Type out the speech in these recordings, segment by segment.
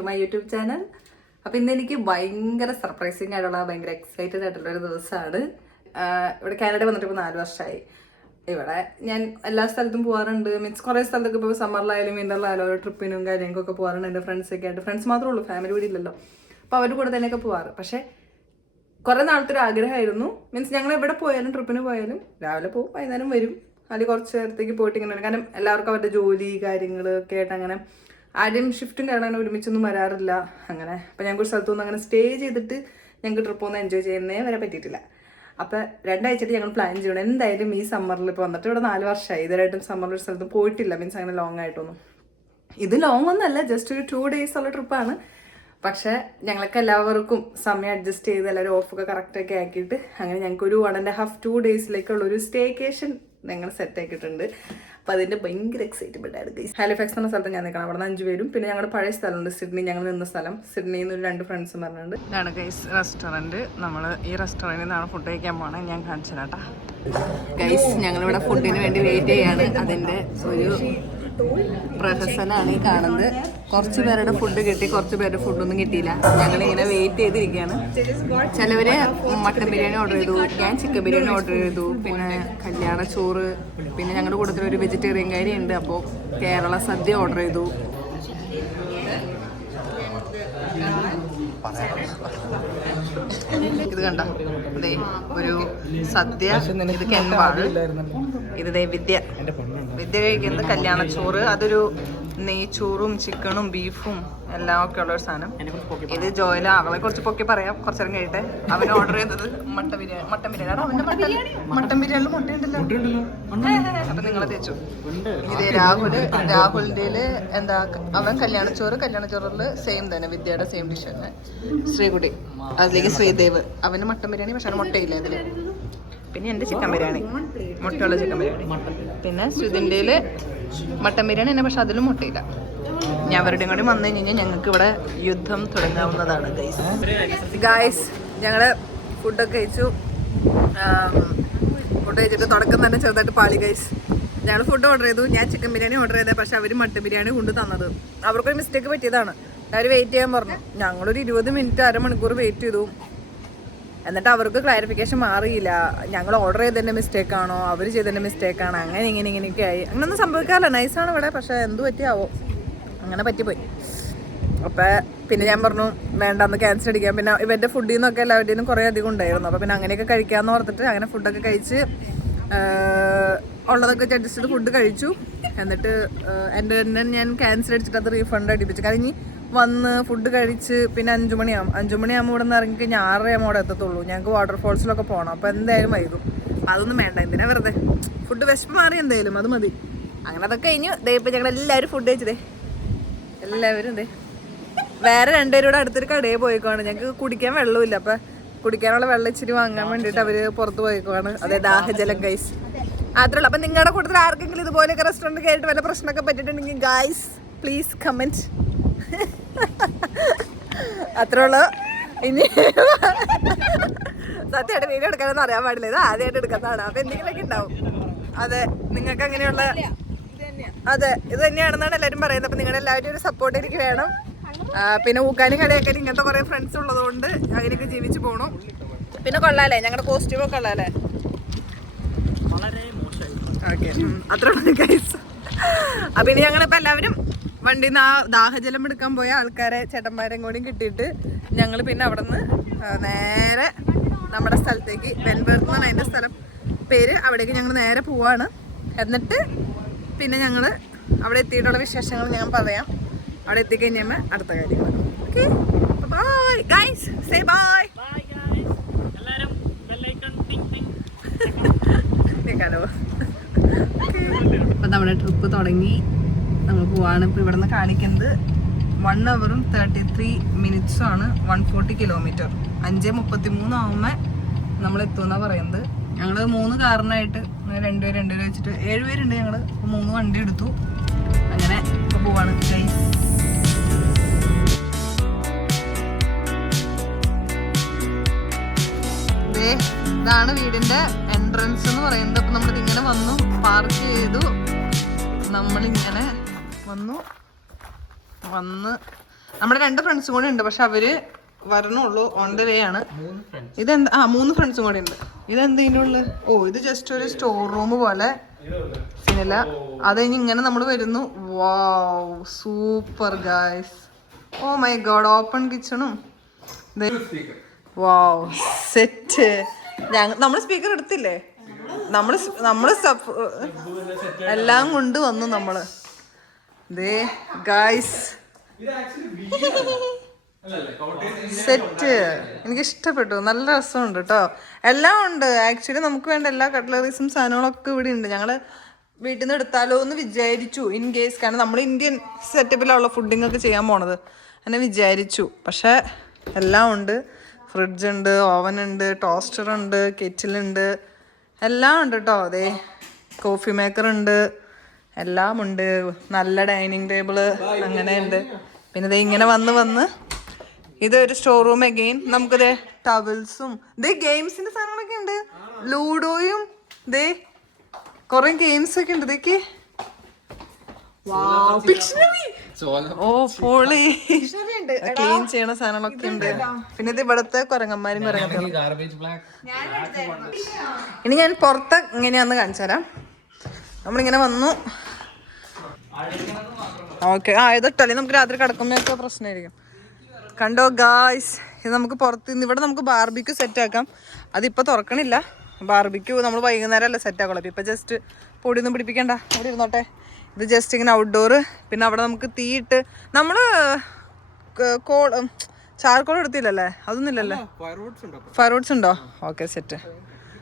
To my YouTube channel. അപ്പോൾ ഇന്ന് എനിക്ക് ഭയങ്കര സർപ്രൈസിങ് ആയിട്ടുള്ള ഭയങ്കര എക്സൈറ്റഡ് ആയിട്ടുള്ള ഒരു ദിവസമാണ്. ഇവിടെ കാനഡ വന്നിട്ട് ഇപ്പോൾ 4 വർഷമായി. ഇവിടെ ഞാൻ എല്ലാ സ്ഥലത്തും പോകാറുണ്ട്. മീൻസ് കുറേ സ്ഥലത്തൊക്കെ ഇപ്പോൾ സമ്മറിലായാലും വിൻ്ററിലായാലും ട്രിപ്പിനും കാര്യങ്ങൾക്കൊക്കെ പോകാറുണ്ട്. എൻ്റെ ഫ്രണ്ട്സൊക്കെ ആയിട്ട്. ഫ്രണ്ട്സ് മാത്രമേ ഉള്ളൂ, ഫാമിലി കൂടി ഇല്ലല്ലോ. അപ്പോൾ അവരുടെ കൂടെ തന്നെയൊക്കെ പോകാറ്. പക്ഷേ കുറേ നാളത്തെ ഒരു ആഗ്രഹമായിരുന്നു. മീൻസ് ഞങ്ങൾ എവിടെ പോയാലും ട്രിപ്പിന് പോയാലും രാവിലെ പോകും, വൈകുന്നേരം വരും. അല്ലെങ്കിൽ കുറച്ച് നേരത്തേക്ക് പോയിട്ട് ഇങ്ങനെ, കാരണം എല്ലാവർക്കും അവരുടെ ജോലി കാര്യങ്ങളൊക്കെ ആയിട്ട് അങ്ങനെ ആദ്യം ഷിഫ്റ്റും കാരണം ഒരുമിച്ചൊന്നും വരാറില്ല അങ്ങനെ. അപ്പോൾ ഞങ്ങൾക്ക് ഒരു സ്ഥലത്തൊന്നും അങ്ങനെ സ്റ്റേ ചെയ്തിട്ട് ഞങ്ങൾക്ക് ട്രിപ്പ് ഒന്നും എൻജോയ് ചെയ്യുന്നേ വരെ പറ്റിയിട്ടില്ല. അപ്പോൾ 2 ആഴ്ചയായിട്ട് ഞങ്ങൾ പ്ലാൻ ചെയ്യണം എന്തായാലും ഈ സമ്മറിൽ. ഇപ്പോൾ വന്നിട്ട് ഇവിടെ 4 വർഷമായി. ഇതുവരായിട്ടും സമ്മറിൽ ഒരു സ്ഥലത്ത് പോയിട്ടില്ല, മീൻസ് അങ്ങനെ ലോങ് ആയിട്ടൊന്നും. ഇത് ലോങ് ഒന്നല്ല, ജസ്റ്റ് ഒരു 2 days ഉള്ള ട്രിപ്പാണ്. പക്ഷേ ഞങ്ങൾക്ക് എല്ലാവർക്കും സമയം അഡ്ജസ്റ്റ് ചെയ്ത് എല്ലാവരും ഓഫൊക്കെ കറക്റ്റൊക്കെ ആക്കിയിട്ട് അങ്ങനെ ഞങ്ങൾക്കൊരു 1.5 2 daysലേക്കുള്ളൊരു സ്റ്റേക്കേഷൻ ഞങ്ങൾ സെറ്റ് ആക്കിയിട്ടുണ്ട്. അപ്പോൾ അതിൻ്റെ ഭയങ്കര എക്സൈറ്റ്മെൻ്റ് ആയിരുന്നു. ഹാലിഫാക്സ് എന്ന സ്ഥലത്ത് ഞാൻ നിൽക്കണം. അവിടെ നിന്ന് 5 പേരും പിന്നെ ഞങ്ങളുടെ പഴയ സ്ഥലമുണ്ട് സിഡ്നി, ഞങ്ങൾ നിന്ന സ്ഥലം. സിഡ്നിയിൽ നിന്ന് ഒരു 2 ഫ്രണ്ട്സും പറഞ്ഞിട്ടുണ്ട്. ഇതാണ് ഗൈസ് റെസ്റ്റോറൻറ്റ്. നമ്മൾ ഈ റെസ്റ്റോറൻറ്റിൽ നിന്നാണ് ഫുഡ് കഴിക്കാൻ പോകണേ. ഞാൻ കാണിച്ചു തരാം ഗൈസ്. ഞങ്ങളിവിടെ ഫുഡിന് വേണ്ടി വെയിറ്റ് ചെയ്യാണ്. അതിൻ്റെ ഒരു പ്രഹസനാണ് ഈ കാണുന്നത്. കുറച്ച് പേരുടെ ഫുഡ് കിട്ടി, കുറച്ച് പേരുടെ ഫുഡൊന്നും കിട്ടിയില്ല. ഞങ്ങളിങ്ങനെ വെയിറ്റ് ചെയ്തിരിക്കുകയാണ്. ചിലവര് മട്ടൻ ബിരിയാണി ഓർഡർ ചെയ്തു, ഞാൻ ചിക്കൻ ബിരിയാണി ഓർഡർ ചെയ്തു, പിന്നെ കല്യാണ ചോറ്, പിന്നെ ഞങ്ങളുടെ കൂട്ടത്തിൽ ഒരു വെജിറ്റേറിയൻ കാരി ഉണ്ട്, അപ്പോൾ കേരള സദ്യ ഓർഡർ ചെയ്തു. ഇത് കണ്ട ഇതേ ഒരു സദ്യ, ഇത് കെമ്പാണ്, ഇത് ദേ വിദ്യ കഴിക്കുന്നത് കല്യാണ ചോറ്. അതൊരു നെയ്ച്ചോറും ചിക്കനും ബീഫും എല്ലാം ഒക്കെ ഉള്ള ഒരു സാധനം. ഇത് ജോയില, അവളെ കുറച്ച് പൊക്കി പറയാം കുറച്ചു നേരം കഴിയട്ടെ. അവൻ ഓർഡർ ചെയ്തത് മട്ടൻ ബിരിയാണി. അവന്റെ മട്ടൻ ബിരിയാണിയിൽ മുട്ടയുണ്ടല്ലോ. അപ്പൊ നിങ്ങളെ തേച്ചു. ഇത് രാഹുലിന്റെ എന്താ, അവൻ കല്യാണച്ചോറിൽ സെയിം തന്നെ, വിദ്യയുടെ സെയിം ഡിഷ് തന്നെ. ശ്രീകുട്ടി അതിലേക്ക് ശ്രീദേവ്, അവന് മട്ടൻ ബിരിയാണി പക്ഷെ അവന് മുട്ടയില്ല ഇതില്. പിന്നെ എൻ്റെ ചിക്കൻ ബിരിയാണി, മുട്ടയുള്ള ചിക്കൻ ബിരിയാണി. പിന്നെ ശ്രുതിൻ്റെയിൽ മട്ടൻ ബിരിയാണി തന്നെ, പക്ഷെ അതിലും മുട്ടയില്ല. ഞാൻ അവരുടെയും കൂടി വന്നു കഴിഞ്ഞാൽ ഞങ്ങൾക്ക് ഇവിടെ യുദ്ധം തുടങ്ങാവുന്നതാണ് ഗായ്സ്. ഞങ്ങൾ ഫുഡൊക്കെ കഴിച്ചു. ഫുഡ് കഴിച്ചിട്ട് തുടക്കം തന്നെ ചെറുതായിട്ട് പാളി ഗൈസ്. ഞങ്ങൾ ഫുഡ് ഓർഡർ ചെയ്തു. ഞാൻ ചിക്കൻ ബിരിയാണി ഓർഡർ ചെയ്തത്, പക്ഷെ അവർ മട്ടൻ ബിരിയാണി കൊണ്ട് തന്നത്. അവർക്കൊരു മിസ്റ്റേക്ക് പറ്റിയതാണ്. അവർ വെയിറ്റ് ചെയ്യാൻ പറഞ്ഞു. ഞങ്ങളൊരു 20 മിനിറ്റ് അരമണിക്കൂർ വെയിറ്റ് ചെയ്തു. എന്നിട്ട് അവർക്ക് ക്ലാരിഫിക്കേഷൻ മാറിയില്ല. ഞങ്ങൾ ഓർഡർ ചെയ്തതിൻ്റെ മിസ്റ്റേക്കാണോ അവർ ചെയ്തതിൻ്റെ മിസ്റ്റേക്കാണോ, അങ്ങനെ ഇങ്ങനെയൊക്കെ ആയി. അങ്ങനെയൊന്നും സംഭവിക്കാറില്ല, നൈസാണ് ഇവിടെ. പക്ഷേ എന്ത് പറ്റിയാവോ, അങ്ങനെ പറ്റിപ്പോയി. അപ്പോൾ പിന്നെ ഞാൻ പറഞ്ഞു വേണ്ടാന്ന് ക്യാൻസൽ അടിക്കാം. പിന്നെ ഇവരുടെ ഫുഡിൽ നിന്നൊക്കെ എല്ലാവരുടെയും നിന്നും കുറേ അധികം ഉണ്ടായിരുന്നു. അപ്പോൾ പിന്നെ അങ്ങനെയൊക്കെ കഴിക്കാമെന്ന് ഓർത്തിട്ട് അങ്ങനെ ഫുഡൊക്കെ കഴിച്ച് ഉള്ളതൊക്കെ അഡ്ജസ്റ്റ് ചെയ്ത് ഫുഡ് കഴിച്ചു. എന്നിട്ട് എൻ്റെ തന്നെ ഞാൻ ക്യാൻസൽ അടിച്ചിട്ട് അത് റീഫണ്ട് അടിപ്പിച്ചു. കാരണം ഇനി വന്ന് ഫുഡ് കഴിച്ച് പിന്നെ 5 മണിയാകും. 5 മണിയാകുമ്പോൾ ഇവിടെ നിന്ന് ഇറങ്ങിക്കഴിഞ്ഞാൽ 6 ആകുമ്പോൾ അവിടെ എത്തത്തുള്ളൂ. ഞങ്ങൾക്ക് വാട്ടർഫോൾസിലൊക്കെ പോകണം. അപ്പോൾ എന്തായാലും വൈകും. അതൊന്നും വേണ്ട, എന്തിനാ വെറുതെ ഫുഡ് വിശപ്പ് മാറി, എന്തായാലും അത് മതി. അങ്ങനെ അതൊക്കെ കഴിഞ്ഞു. ദേ ഇപ്പം ഞങ്ങൾ എല്ലാവരും ഫുഡ് കഴിച്ചതേ, എല്ലാവരും ദേ വേറെ 2 പേരും കൂടെ അടുത്തൊരു കടയിൽ പോയിക്കോണ്. ഞങ്ങൾക്ക് കുടിക്കാൻ വെള്ളമില്ല. അപ്പം കുടിക്കാനുള്ള വെള്ളം ഇച്ചിരി വാങ്ങാൻ വേണ്ടിയിട്ട് അവർ പുറത്ത് പോയിക്കോണ്. അതെ ദാഹജലം ഗൈസ് മാത്രമല്ല. അപ്പം നിങ്ങളുടെ കൂട്ടത്തിൽ ആർക്കെങ്കിലും ഇതുപോലെയൊക്കെ റെസ്റ്റോറൻറ്റ് കയറിയിട്ട് വല്ല പ്രശ്നമൊക്കെ പറ്റിയിട്ടുണ്ടെങ്കിൽ ഗൈസ് പ്ലീസ് കമൻറ്റ്. അത്രേ ഉള്ളൂ. ഇനി സത്യമായിട്ട് വീഡിയോ എടുക്കാനൊന്നും അറിയാൻ പാടില്ല, ഇത് ആദ്യമായിട്ട് എടുക്കുന്നതാണ്. അപ്പം എന്തെങ്കിലുമൊക്കെ ഉണ്ടാവും. അതെ, നിങ്ങൾക്ക് അങ്ങനെയുള്ള അതെ ഇത് തന്നെയാണെന്നാണ് എല്ലാവരും പറയുന്നത്. അപ്പം നിങ്ങളുടെ എല്ലാവരും ഒരു സപ്പോർട്ട് എനിക്ക് വേണം. പിന്നെ ഊക്കാനും കളിയാക്കാൻ ഇങ്ങനത്തെ കുറേ ഫ്രണ്ട്സ് ഉള്ളതുകൊണ്ട് അങ്ങനെയൊക്കെ ജീവിച്ച് പോകണം. പിന്നെ കൊള്ളാല്ലേ, ഞങ്ങളുടെ കോസ്റ്റ്യൂമൊക്കെ കൊള്ളാല്ലേ. ഓക്കെ, അത്ര ഉള്ളൂ ഗൈസ്. അപ്പം ഇനി ഞങ്ങളിപ്പോൾ എല്ലാവരും വണ്ടിയിൽ നിന്ന് ആ ദാഹജലം എടുക്കാൻ പോയ ആൾക്കാരെ ചേട്ടന്മാരെയും കൂടി കിട്ടിയിട്ട് ഞങ്ങൾ പിന്നെ അവിടെ നിന്ന് നേരെ നമ്മുടെ സ്ഥലത്തേക്ക്, വെൻബർത്ത് എന്നാണ് അതിൻ്റെ സ്ഥലം പേര്, അവിടേക്ക് ഞങ്ങൾ നേരെ പോവാണ്. എന്നിട്ട് പിന്നെ ഞങ്ങൾ അവിടെ എത്തിയിട്ടുള്ള വിശേഷങ്ങൾ ഞാൻ പറയാം. അവിടെ എത്തിക്കഴിഞ്ഞാൽ അടുത്ത കാര്യങ്ങൾ. Okay, bye guys, say bye. അപ്പം നമ്മുടെ ട്രിപ്പ് തുടങ്ങി, നമ്മൾ പോവാണ്. ഇപ്പോൾ ഇവിടെ നിന്ന് കാണിക്കുന്നത് 1 hour 33 minutes ആണ്, 140 kilometer. 5:33 ആവുമ്പോൾ നമ്മൾ എത്തുമെന്നാണ് പറയുന്നത്. ഞങ്ങൾ 3 കാറിനായിട്ട് 2 പേര് വെച്ചിട്ട് 7 പേരുണ്ട് ഞങ്ങൾ. 3 വണ്ടി എടുത്തു. അങ്ങനെ ഇപ്പോൾ പോവാണ് ഗൈസ്. ഇതാണ് വീടിൻ്റെ എൻട്രൻസ് എന്ന് പറയുന്നത്. അപ്പം നമ്മളിതിങ്ങനെ വന്നു, പാർക്ക് ചെയ്തു, നമ്മളിങ്ങനെ വന്ന് നമ്മുടെ 2 ഫ്രണ്ട്സും കൂടെ ഉണ്ട്, പക്ഷെ അവര് വരണുള്ളൂ, ഓൺ ദ വേ ആണ്. ഇതെന്താ 3 ഫ്രണ്ട്സും കൂടെ ഉണ്ട്. ഇതെന്താ ഇതിനുള്ള? ഓ ഇത് ജസ്റ്റ് ഒരു സ്റ്റോർ റൂം പോലെ സിനില. അത് കഴിഞ്ഞ് ഇങ്ങനെ നമ്മൾ വരുന്നു. Wow super guys, oh my god, open കിച്ചണും. Wow set. നമ്മൾ സ്പീക്കർ എടുത്തില്ലേ, നമ്മള് എല്ലാം കൊണ്ട് വന്നു നമ്മള്. ദേ ഗൈസ് സെറ്റ്, എനിക്ക് ഇഷ്ടപ്പെട്ടു, നല്ല രസമുണ്ട് കേട്ടോ. എല്ലാം ഉണ്ട് ആക്ച്വലി, നമുക്ക് വേണ്ട എല്ലാ കട്ട്ലറീസും സാധനങ്ങളൊക്കെ ഇവിടെ ഉണ്ട്. ഞങ്ങള് വീട്ടിൽ നിന്ന് എടുത്താലോ എന്ന് വിചാരിച്ചു ഇൻ കേസ്, കാരണം നമ്മൾ ഇന്ത്യൻ സെറ്റപ്പിലുള്ള ഫുഡിങ് ഒക്കെ ചെയ്യാൻ പോണത് എന്നെ വിചാരിച്ചു. പക്ഷെ എല്ലാം ഉണ്ട്, ഫ്രിഡ്ജ് ഉണ്ട്, ഓവൻ ഉണ്ട്, ടോസ്റ്റർ ഉണ്ട്, കെറ്റിലുണ്ട്, എല്ലാം ഉണ്ട് കേട്ടോ. അതെ കോഫി മേക്കർ ഉണ്ട്, എല്ലാം ഉണ്ട്. നല്ല ഡൈനിങ് ടേബിള് അങ്ങനെ ഉണ്ട്. പിന്നെ ഇത് ഇങ്ങനെ വന്ന് ഇതൊരു സ്റ്റോർ റൂം അഗെയിൻ. നമുക്കിത് ടവൽസും ഇതേ ഗെയിംസിന്റെ സാധനങ്ങളൊക്കെ ഉണ്ട്, ലൂഡോയും ദേ കൊറേ ഗെയിംസ് ഒക്കെ ഉണ്ട്. ഇതൊക്കെ ഓ പൊളി, ക്ലീൻ ചെയ്യണ സാധനങ്ങളൊക്കെ ഉണ്ട്. പിന്നെ ഇത് ഇവിടത്തെ കുരങ്ങന്മാരും കുരങ്ങന്മാരും. ഇനി ഞാൻ പുറത്ത് ഇങ്ങനെയാന്ന് കാണിച്ചു തരാം. നമ്മളിങ്ങനെ വന്നു. ഓക്കെ, ഇതിട്ടല്ലേ നമുക്ക് രാത്രി കിടക്കുന്നതൊക്കെ പ്രശ്നമായിരിക്കും. കണ്ടോ ഗായ്സ്, ഇത് നമുക്ക് പുറത്ത് നിന്ന് ഇവിടെ നമുക്ക് ബാർബിക്യൂ സെറ്റ് ആക്കാം. അതിപ്പോൾ തുറക്കണില്ല, ബാർബിക്യൂ നമ്മൾ വൈകുന്നേരം അല്ലേ സെറ്റ് ആക്കുള്ളൂ. ഇപ്പം ജസ്റ്റ് പൊടിയൊന്നും പിടിപ്പിക്കണ്ട, അവിടെ ഇരുന്നോട്ടെ. ഇത് ജസ്റ്റ് ഇങ്ങനെ ഔട്ട്ഡോർ. പിന്നെ അവിടെ നമുക്ക് തീയിട്ട് നമ്മൾ ചാർക്കോൾ എടുത്തില്ലല്ലേ, അതൊന്നും ഇല്ലല്ലേ? ഫയർവുഡ്സ് ഉണ്ടോ? Okay set.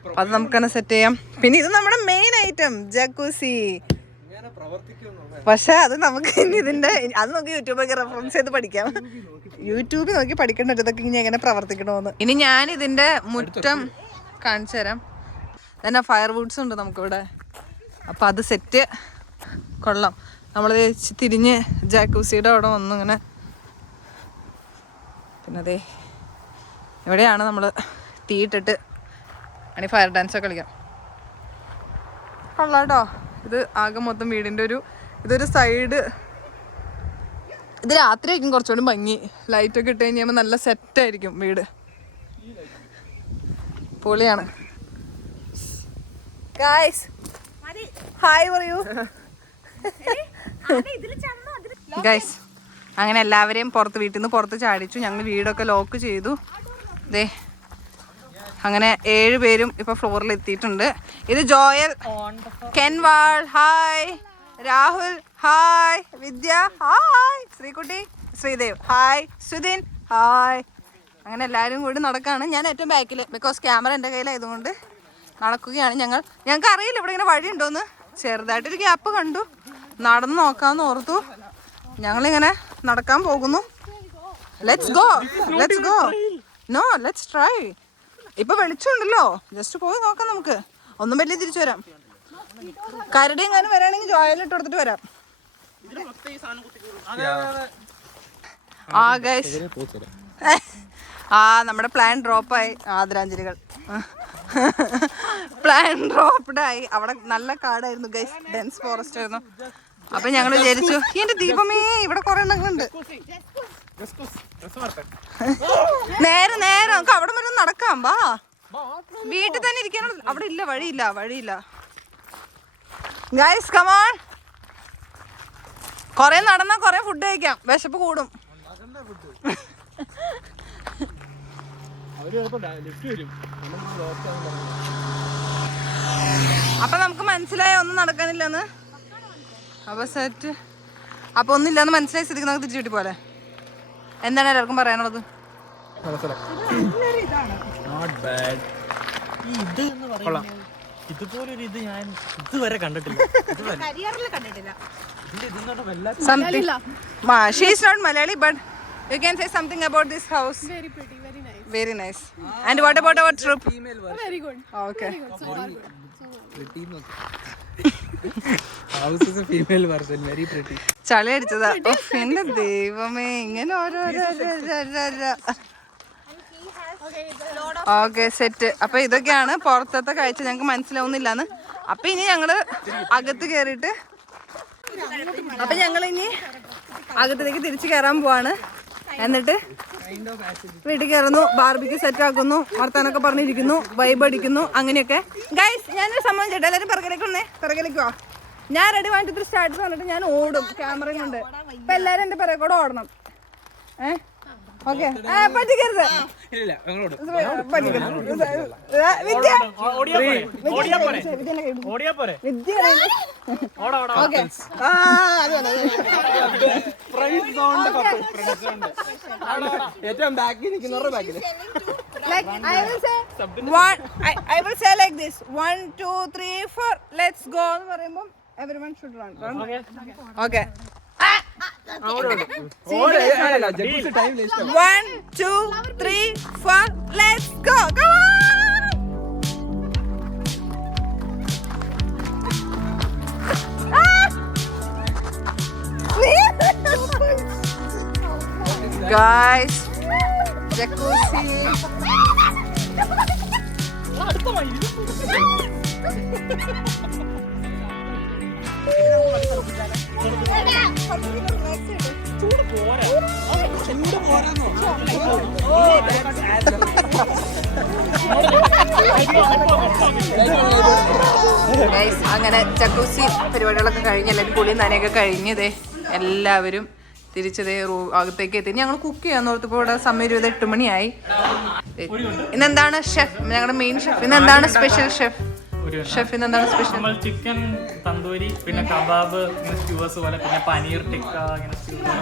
അപ്പം അത് നമുക്ക് തന്നെ സെറ്റ് ചെയ്യാം. പിന്നെ ഇത് നമ്മുടെ മെയിൻ ഐറ്റം ജക്കൂസി. പക്ഷെ അത് നമുക്ക് ഇനി ഇതിന്റെ അത് നമുക്ക് യൂട്യൂബൊക്കെ റെഫറൻസ് ചെയ്ത് പഠിക്കാം. യൂട്യൂബിൽ നോക്കി പഠിക്കേണ്ട ഇതൊക്കെ ഇനി എങ്ങനെ പ്രവർത്തിക്കണമെന്ന്. ഇനി ഞാൻ ഇതിന്റെ മുറ്റം കാണിച്ചു തരാം. തന്നെ ഫയർവുഡ്സ് ഉണ്ട് നമുക്കിവിടെ. അപ്പം അത് സെറ്റ് കൊള്ളാം. നമ്മൾ തിരിഞ്ഞ് ജാക്കൂസിയുടെ അവിടെ വന്നു ഇങ്ങനെ. പിന്നെ അതെ ഇവിടെയാണ് നമ്മൾ തീയിട്ടിട്ട് അണി ഫയർ ഡാൻസൊക്കെ കളിക്കാം. കൊള്ളാം കേട്ടോ. ഇത് ആകെ മൊത്തം വീടിൻ്റെ ഇതൊരു സൈഡ്. ഇത് രാത്രി ആയിരിക്കും കുറച്ചുകൂടി ഭംഗി, ലൈറ്റൊക്കെ ഇട്ട് കഴിഞ്ഞാൽ നല്ല സെറ്റായിരിക്കും വീട്. പൊളിയാണ് ഗായ്സ്. ഹായ് പറയൂ ഗൈസ്. അങ്ങനെ എല്ലാവരെയും വീട്ടിൽ നിന്ന് പുറത്ത് ചാടിച്ചു. ഞങ്ങൾ വീടൊക്കെ ലോക്ക് ചെയ്തു. ദേ അങ്ങനെ 7 പേരും ഇപ്പൊ ഫ്ലോറിൽ എത്തിയിട്ടുണ്ട്. ഇത് Joel, Kenwal hi, Rahul hi, Vidya hi, Sreekutty, Sreedev hi, Sudhin hi. അങ്ങനെ എല്ലാവരും കൂടി നടക്കുകയാണ്. ഞാൻ ഏറ്റവും ബാക്കിൽ, ബിക്കോസ് ക്യാമറ എൻ്റെ കയ്യിലായതുകൊണ്ട് നടക്കുകയാണ്. ഞങ്ങൾക്ക് അറിയില്ല ഇവിടെ ഇങ്ങനെ വഴി ഉണ്ടോയെന്ന്. ചെറുതായിട്ടൊരു ഗ്യാപ്പ് കണ്ടു, നടന്ന് നോക്കാമെന്ന് ഓർത്തു. ഞങ്ങളിങ്ങനെ നടക്കാൻ പോകുന്നു. Let's go no let's try. ഇപ്പൊ വെളിച്ചമുണ്ടല്ലോ, ജസ്റ്റ് പോയി നോക്കാം നമുക്ക്. ഒന്നും വലിയ തിരിച്ചു വരാം. കരടി എങ്ങാനും വരാണെങ്കിൽ ജോയിലിട്ട് കൊടുത്തിട്ട് വരാം. നമ്മുടെ പ്ലാൻ ഡ്രോപ്പായി. ആദരാഞ്ജലികൾ. പ്ലാൻ ഡ്രോപ്പ്ഡായി. അവിടെ നല്ല കാടായിരുന്നു ഗൈസ്, ഡെൻസ് ഫോറസ്റ്റ് ആയിരുന്നു. അപ്പൊ ഞങ്ങൾ വിചാരിച്ചു എന്റെ ദീപമേ ഇവിടെ കുറെ എണ്ണങ്ങളുണ്ട്. നേരെ നമുക്ക് അവിടെ വരെ നടക്കാം. വാ, വീട്ടിൽ തന്നെ ഇരിക്കാനോ. അവിടെ ഇല്ല, വഴിയില്ല. Guys come on. കൊറേ നടന്നാ കൊറേ ഫുഡ് കഴിക്കാം, വിശപ്പ് കൂടും. അപ്പൊ നമുക്ക് മനസ്സിലായ ഒന്നും നടക്കാനില്ലെന്ന്. അപ്പൊ സെറ്റ്. അപ്പൊ ഒന്നില്ലാന്ന് മനസ്സിലായി സ്ഥിതിക്ക് നമുക്ക് തിരിച്ചു കിട്ടി പോലെ. എന്താണ് എല്ലാവർക്കും പറയാനുള്ളത്? ഇതുപോലൊരു ഇത് ഞാൻ ഇതുവരെ കണ്ടിട്ടില്ല. She is not Malayali, but you can say something about this house. Very pretty, very nice. Very nice. And what about our trip? Very good. Okay. House is a female version, very pretty. ചളി അടിച്ചതാ. എന്റെ ദൈവമേ, ഇങ്ങനെ okay set. അപ്പൊ ഇതൊക്കെയാണ് പുറത്തത്തെ കാഴ്ച. ഞങ്ങക്ക് മനസ്സിലാവുന്നില്ലാന്ന്. അപ്പൊ ഇനി ഞങ്ങള് അകത്ത് കേറിയിട്ട്, അപ്പൊ ഞങ്ങൾ ഇനി അകത്തേക്ക് തിരിച്ചു കയറാൻ പോവാണ്. എന്നിട്ട് വീട്ടിൽ കയറുന്നു, ബാർബിക്ക് സെറ്റ് ആക്കുന്നു, വർത്താനൊക്കെ പറഞ്ഞിരിക്കുന്നു, വൈബ് അടിക്കുന്നു, അങ്ങനെയൊക്കെ. ഗൈസ്, ഞാനൊരു സംഭവം ചേട്ടാ, എല്ലാവരും പിറകിലേക്ക് വാ. ഞാൻ റെഡി 1 2 3 സ്റ്റാർട്ട് പറഞ്ഞിട്ട് ഞാൻ ഓടും ക്യാമറയും കൊണ്ട്. ഇപ്പൊ എല്ലാരും എന്റെ പിറകെ കൂടെ ഓടണം. ഓക്കെ, പറ്റിക്കരുത്. ഏറ്റവും ബാക്കിൽ നിൽക്കുന്നവരുടെ ബാക്കിൽ Like I will say one, I will say like this, 1 2 3 4 let's go എന്ന് പറയുമ്പോൾ everyone should run. Okay. 1 2 3 4 let's go. Come on. Guys, jacuzzi. Guys, അങ്ങനെ ജക്കൂസി പരിപാടികളൊക്കെ കഴിഞ്ഞ് എല്ലാവരും കുളിയും നനയൊക്കെ കഴിഞ്ഞതേ എല്ലാവരും തിരിച്ചതേ അകത്തേക്ക് എത്തി. ഞങ്ങൾ കുക്ക് ചെയ്യാന്ന് ഓർത്തപ്പോൾ ഇവിടെ സമയം 28 മണിയായി. ഇന്നെന്താണ് ഷെഫ്, ഞങ്ങളുടെ മെയിൻ ഷെഫ്, ഇന്നെന്താണ് സ്പെഷ്യൽ ഷെഫ്? ഷെഫ് ഇന്നെന്താണ് സ്പെഷ്യൽ? ചിക്കൻ തന്തൂരി, പിന്നെ കബാബ്, സ്റ്റ്യൂസ് പോലെ, പിന്നെ പനീർ ടിക്ക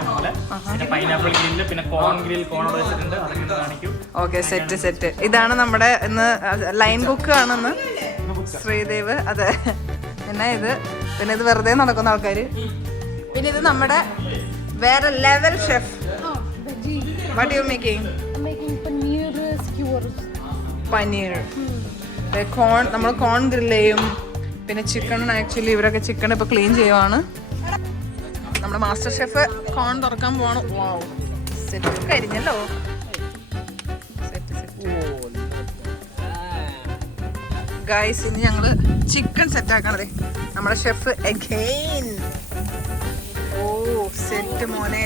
പോലെ, പിന്നെ പൈനാപ്പിൾ ഗ്രില്ല്, പിന്നെ കോൺ ഗ്രിൽ, കോൺ വെച്ചിട്ടുണ്ട്, അതൊക്കെ കാണിക്കും. Okay, set. ഇതാണ് നമ്മുടെ ഇന്ന് ലൈൻ കുക്ക് ആണെന്ന് ശ്രീദേവ്. അതെ, പിന്നെ ഇത് വെറുതെ നടക്കുന്ന ആൾക്കാര്. പിന്നെ ഇത് നമ്മുടെ വേറെ level chef. What you making? I'm making paneer skewers. Paneer, corn, നമ്മൾ കോൺ ഗ്രില്ല് ചെയ്യും. പിന്നെ ചിക്കൻ, ആക്ച്വലി ഇവരൊക്കെ ചിക്കൻ ഇപ്പോൾ ക്ലീൻ ചെയ്യുവാണ്. നമ്മുടെ മാസ്റ്റർ ഷെഫ് കോൺ തുറക്കാൻ പോവാണ്. വാവ്, സെറ്റ് കരിഞ്ഞല്ലോ. ഗൈസ്, ഇനി ഞങ്ങള് ചിക്കൻ സെറ്റ് ആക്കണതേ നമ്മുടെ ഷെഫ് അഗൈൻ. ഓ സെറ്റ് മോനെ.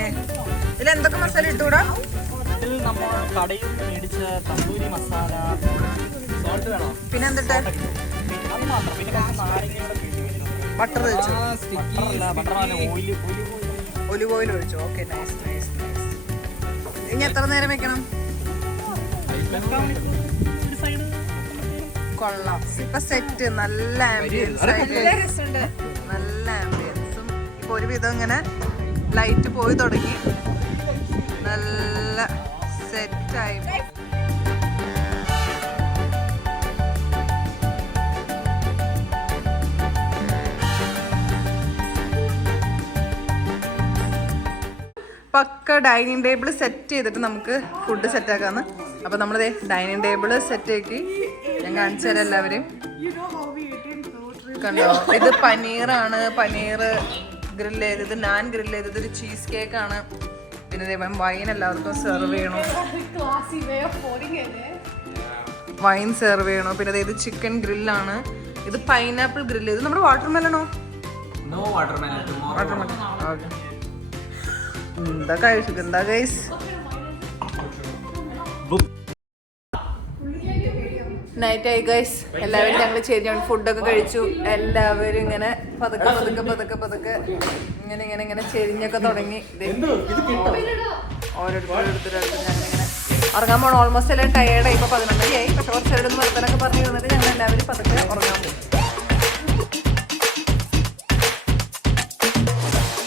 ഇതിൽ എന്തൊക്കെ മസാല ഇട്ടുകൂടാ? ഇതിൽ നമ്മൾ കടയിൽ മേടിച്ച തന്തൂരി മസാല, സോൾട്ട് വേണോ? പിന്നെ എന്തിട്ട്? അത് മാത്രം. പിന്നെ നാരങ്ങയുടെ ബട്ടർ വെച്ചു, ഒലിവ് ഓയിൽ ഒഴിച്ചു. Okay, nice. ഇനി എത്ര നേരം വെക്കണം? കൊള്ളാം. ഇപ്പൊ സെറ്റ്, നല്ല ആംബിയൻസും ഇപ്പൊ ഒരുവിധം ഇങ്ങനെ ലൈറ്റ് പോയി തുടങ്ങി, നല്ല സെറ്റായി. പക്ക ഡൈനിങ് ടേബിൾ സെറ്റ് ചെയ്തിട്ട് നമുക്ക് ഫുഡ് സെറ്റ് ആക്കാന്ന്. അപ്പൊ നമ്മളിതേ ഡൈനിങ് ടേബിൾ സെറ്റ് ആക്കി ഞാൻ കാണിച്ചു തരാം എല്ലാവരും. കണ്ടോ, ഇത് പനീറാണ്, പനീർ ഗ്രില്ല് ചെയ്തത്, നാൻ ഗ്രില്ല് ചെയ്തത്, ഒരു ചീസ് കേക്ക് ആണ്. പിന്നെ ഇതേപോലെ വൈൻ എല്ലാവർക്കും സെർവ് ചെയ്യണു, Classy way of pouring it. Wine serve ചെയ്യണു. പിന്നെ ഇത് ചിക്കൻ ഗ്രില്ലാണ്, ഇത് പൈനാപ്പിൾ ഗ്രില്ല് ചെയ്ത്. നമ്മുടെ വാട്ടർ മെലണോ? Water melon. ഓക്കെ, എന്താ കഴിച്ചു, എന്താ ഗൈസ്. നൈറ്റ് ആയി ഗൈസ്, എല്ലാവരും ഞങ്ങൾ ചേഞ്ച് ഫുഡൊക്കെ കഴിച്ചു. എല്ലാവരും ഇങ്ങനെ പതുക്കെ ഇങ്ങനെ ചെരിഞ്ഞൊക്കെ തുടങ്ങി. ഓരോരുത്തരും ഞങ്ങളിങ്ങനെ ഉറങ്ങാൻ പോകണം. ഓൾമോസ്റ്റ് എല്ലാം ടയേർഡായി. ഇപ്പോൾ 11 മണിയായി. പക്ഷെ കുറച്ച് നേരം നിർത്താനൊക്കെ പറഞ്ഞു തന്നിട്ട്